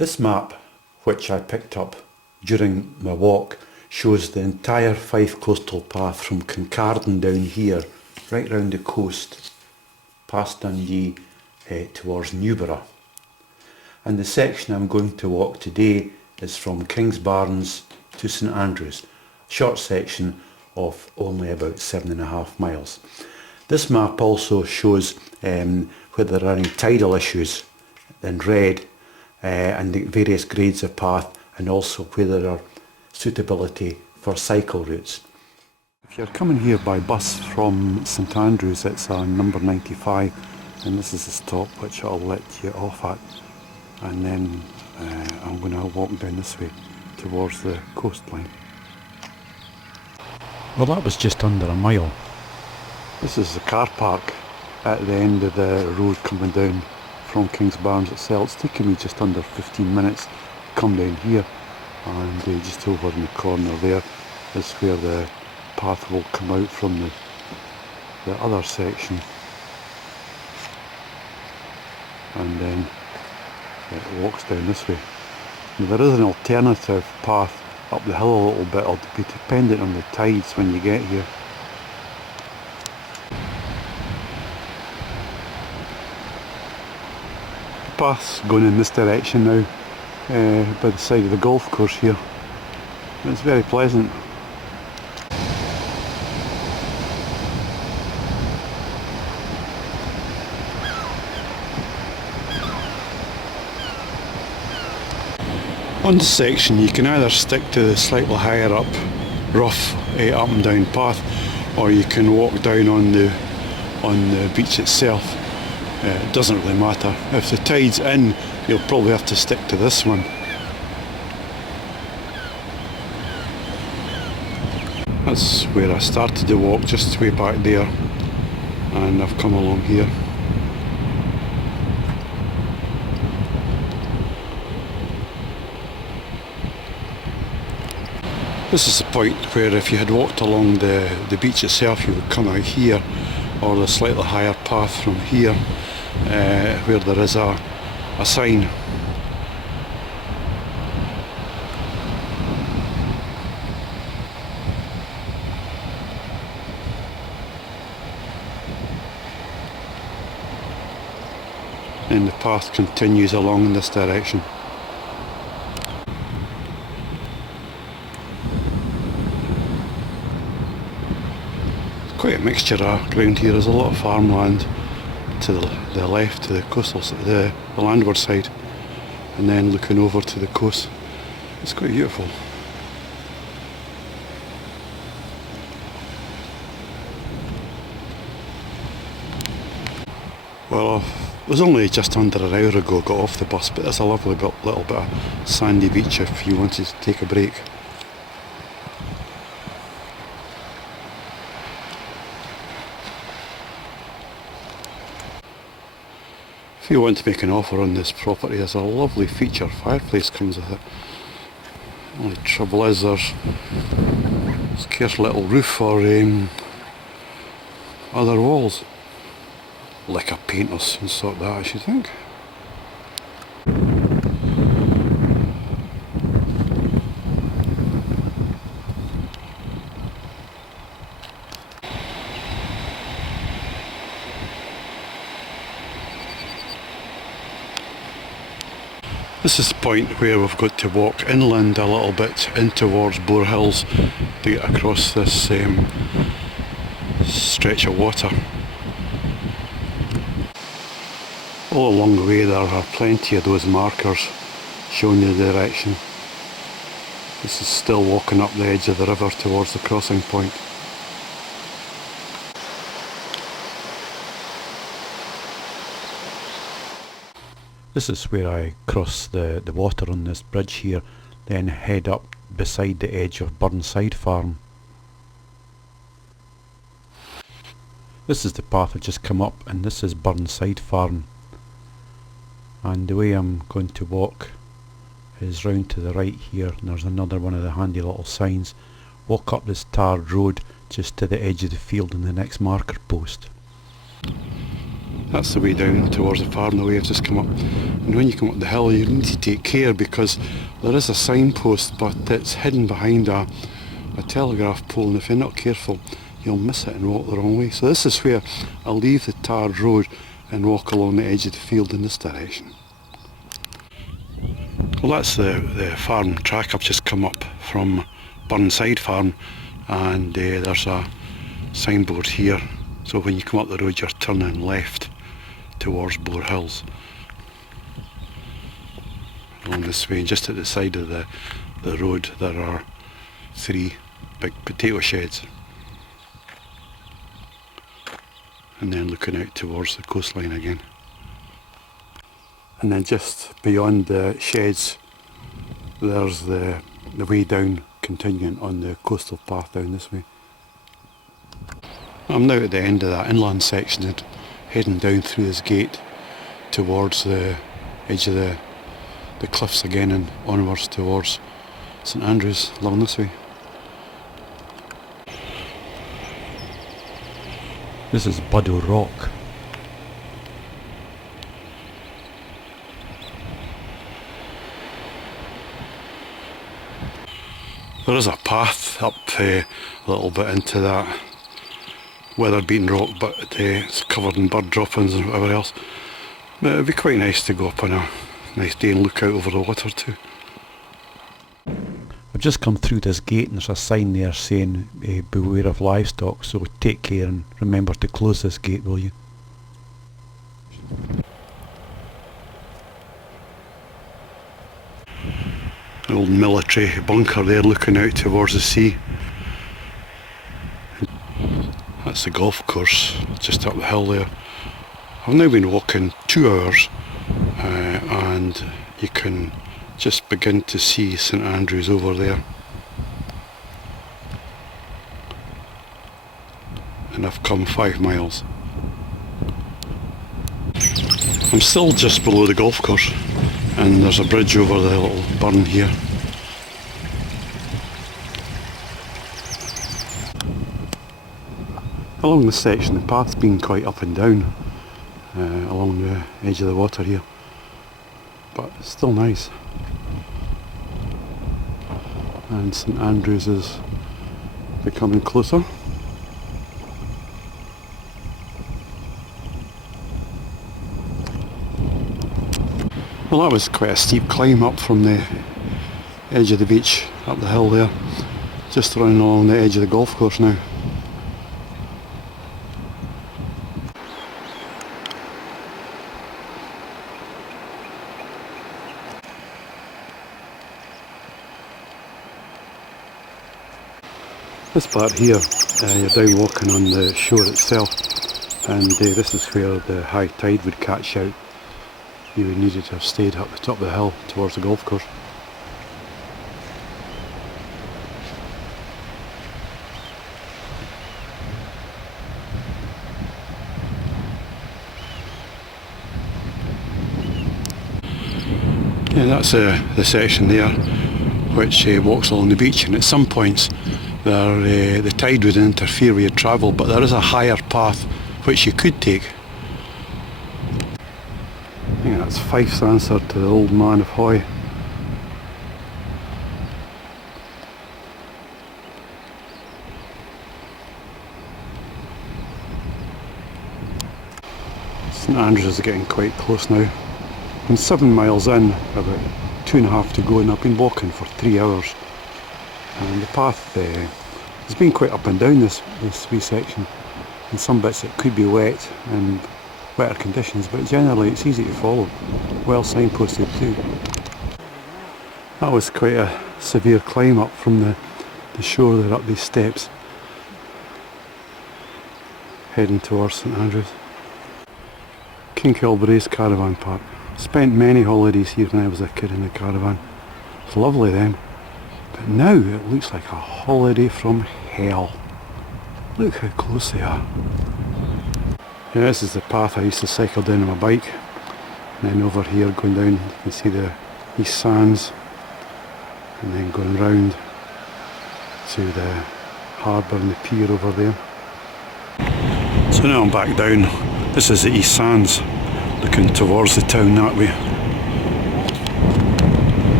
This map, which I picked up during my walk, shows the entire Fife coastal path from Kingsbarns down here, right round the coast, past Dundee towards Newborough. And the section I'm going to walk today is from Kingsbarns to St Andrews, a short section of only about 7.5 miles. This map also shows where there are any tidal issues in red, and the various grades of path, and also where there are suitability for cycle routes. If you're coming here by bus from St Andrews, it's number 95, and this is the stop which I'll let you off at, and then I'm going to walk down this way towards the coastline. Well, that was just under a mile. This is the car park at the end of the road coming down from Kingsbarns itself. It's taken me just under 15 minutes to come down here, and just over in the corner there is where the path will come out from the other section, and then it walks down this way. Now, there is an alternative path up the hill a little bit. It'll be dependent on the tides when you get here. The path's going in this direction now, by the side of the golf course here. It's very pleasant. On this section you can either stick to the slightly higher up, rough up and down path, or you can walk down on the beach itself. It doesn't really matter. If the tide's in, you'll probably have to stick to this one. That's where I started the walk, just way back there, and I've come along here. This is the point where if you had walked along the beach itself, you would come out here, or the slightly higher path from here, where there is a sign. And the path continues along in this direction. Quite a mixture of ground here. There's a lot of farmland to the left, to the coastal, the landward side, and then looking over to the coast. It's quite beautiful. Well, it was only just under an hour ago I got off the bus, but there's a lovely little bit of sandy beach if you wanted to take a break. If you want to make an offer on this property, there's a lovely feature fireplace comes with it. The only trouble is there's scarce little roof or other walls. Like a paint or some sort of that, I should think. This is the point where we've got to walk inland a little bit in towards Boar Hills to get across this stretch of water. All along the way there are plenty of those markers showing you the direction. This is still walking up the edge of the river towards the crossing point. This is where I cross the water on this bridge here, then head up beside the edge of Burnside Farm. This is the path I've just come up, and this is Burnside Farm. And the way I'm going to walk is round to the right here, and there's another one of the handy little signs. Walk up this tarred road just to the edge of the field and the next marker post. That's the way down towards the farm, the way I've just come up. And when you come up the hill, you need to take care because there is a signpost, but it's hidden behind a telegraph pole, and if you're not careful, you'll miss it and walk the wrong way. So this is where I'll leave the tarred road and walk along the edge of the field in this direction. Well, that's the farm track. I've just come up from Burnside Farm, and there's a signboard here. So when you come up the road, you're turning left towards Boar Hills. Along this way, and just at the side of the road, there are 3 big potato sheds. And then looking out towards the coastline again. And then just beyond the sheds, there's the way down, continuing on the coastal path down this way. I'm now at the end of that inland section and heading down through this gate towards the edge of the cliffs again and onwards towards St Andrews along this way. This is Buddo Rock. There is a path up a little bit into that weather-beaten rock, but it's covered in bird droppings and whatever else. But it'd be quite nice to go up on a nice day and look out over the water too. I've just come through this gate and there's a sign there saying beware of livestock, so take care and remember to close this gate, will you? An old military bunker there looking out towards the sea. That's the golf course just up the hill there. I've now been walking 2 hours and you can just begin to see St Andrews over there. And I've come 5 miles. I'm still just below the golf course and there's a bridge over the little burn here. Along this section the path's been quite up and down along the edge of the water here, but it's still nice. And St Andrews is becoming closer. Well, that was quite a steep climb up from the edge of the beach up the hill there, just running along the edge of the golf course now. This part here, you're down walking on the shore itself, and this is where the high tide would catch out. You would need to have stayed up the top of the hill towards the golf course. Yeah, that's the section there which walks along the beach, and at some points the tide would interfere with your travel, but there is a higher path which you could take. I think that's Fife's answer to the Old Man of Hoy. St Andrews is getting quite close now. I'm 7 miles in, about 2.5 to go, and I've been walking for 3 hours. And the path has been quite up and down this wee section. In some bits it could be wet and wetter conditions, but generally it's easy to follow. Well signposted too. That was quite a severe climb up from the shore there, up these steps, heading towards St Andrews. Kingsbarns Caravan Park. Spent many holidays here when I was a kid in the caravan. It's lovely then. But now it looks like a holiday from hell. Look how close they are. Yeah, this is the path I used to cycle down on my bike. And then over here going down, you can see the East Sands. And then going round to the harbour and the pier over there. So now I'm back down This is the East Sands, looking towards the town that way.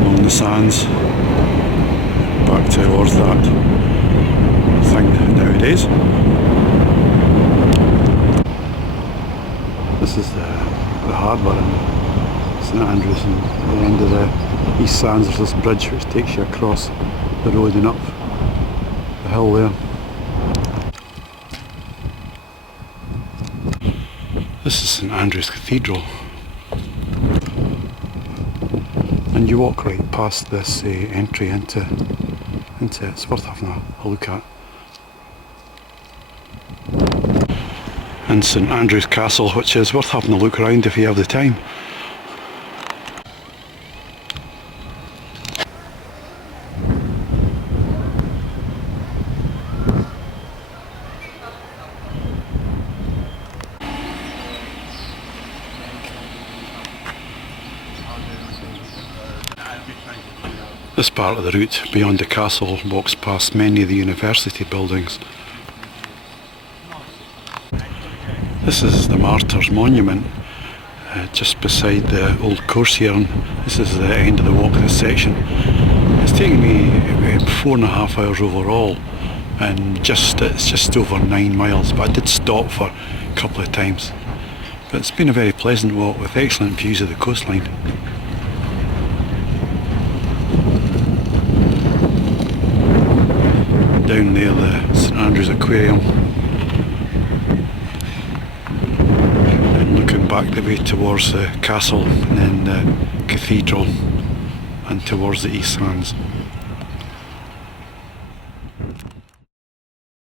Along the sands, back towards that thing nowadays. This is the harbour in St Andrews, and at the end of the East Sands there's this bridge which takes you across the road and up the hill there. This is St Andrews Cathedral, and you walk right past this entry into it. It's worth having a look at. And St Andrews Castle, which is worth having a look around if you have the time. This part of the route beyond the castle walks past many of the university buildings. This is the Martyrs Monument, just beside the old course here, and this is the end of the walk, this section. It's taken me about 4.5 hours overall, and it's just over 9 miles, but I did stop for a couple of times. But it's been a very pleasant walk with excellent views of the coastline. Down there, the St Andrews Aquarium, and looking back the way towards the castle and then the cathedral and towards the East Sands.